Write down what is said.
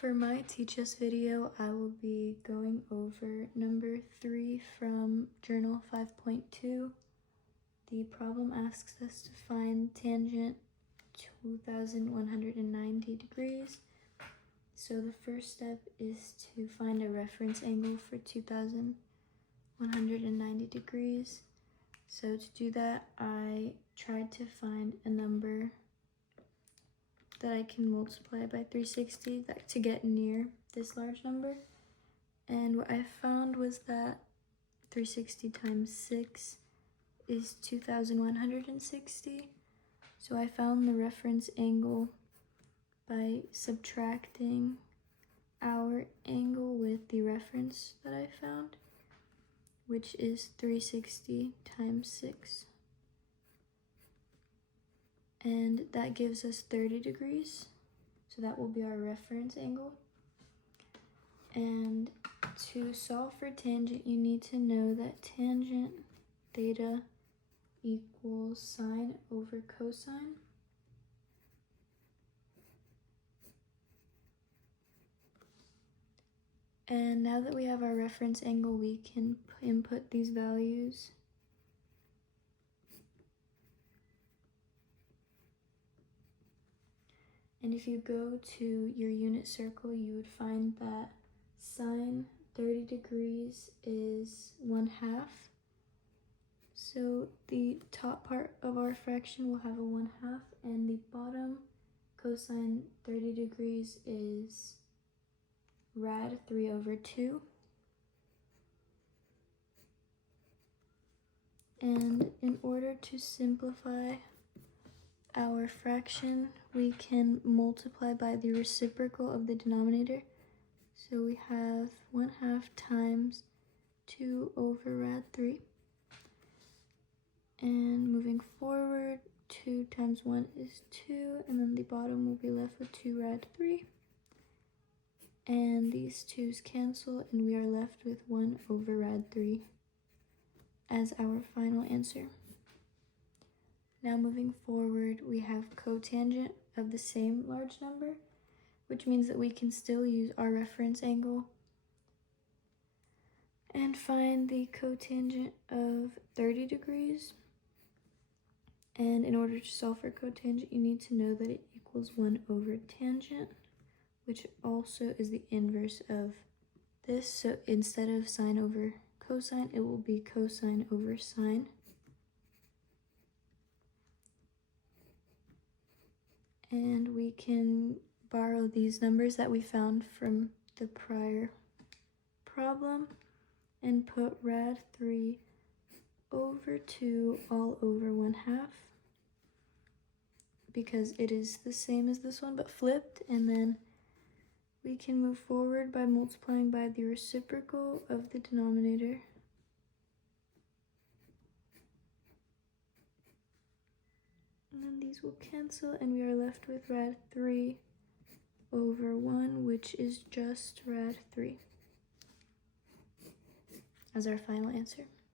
For my Teach Us video, I will be going over number 3 from Journal 5.2. The problem asks us to find tangent 2190 degrees. So the first step is to find a reference angle for 2190 degrees. So to do that, I tried to find a number that I can multiply by 360 to get near this large number. And what I found was that 360 times 6 is 2160. So I found the reference angle by subtracting our angle with the reference that I found, which is 360 times 6. And that gives us 30 degrees. So that will be our reference angle. And to solve for tangent, you need to know that tangent theta equals sine over cosine. And now that we have our reference angle, we can input these values. And if you go to your unit circle, you would find that sine 30 degrees is 1/2. So the top part of our fraction will have a 1/2, and the bottom cosine 30 degrees is rad 3/2. And in order to simplify our fraction, we can multiply by the reciprocal of the denominator. So we have 1/2 times 2 over rad 3. And moving forward, 2 times 1 is 2, and then the bottom will be left with 2 rad 3. And these 2's cancel, and we are left with 1 over rad 3 as our final answer. Now moving forward, we have cotangent of the same large number, which means that we can still use our reference angle and find the cotangent of 30 degrees. And in order to solve for cotangent, you need to know that it equals 1 over tangent, which also is the inverse of this. So instead of sine over cosine, it will be cosine over sine. And we can borrow these numbers that we found from the prior problem and put rad 3 over 2 all over 1/2, because it is the same as this one but flipped. And then we can move forward by multiplying by the reciprocal of the denominator. And then these will cancel, and we are left with rad 3 over 1, which is just rad 3 as our final answer.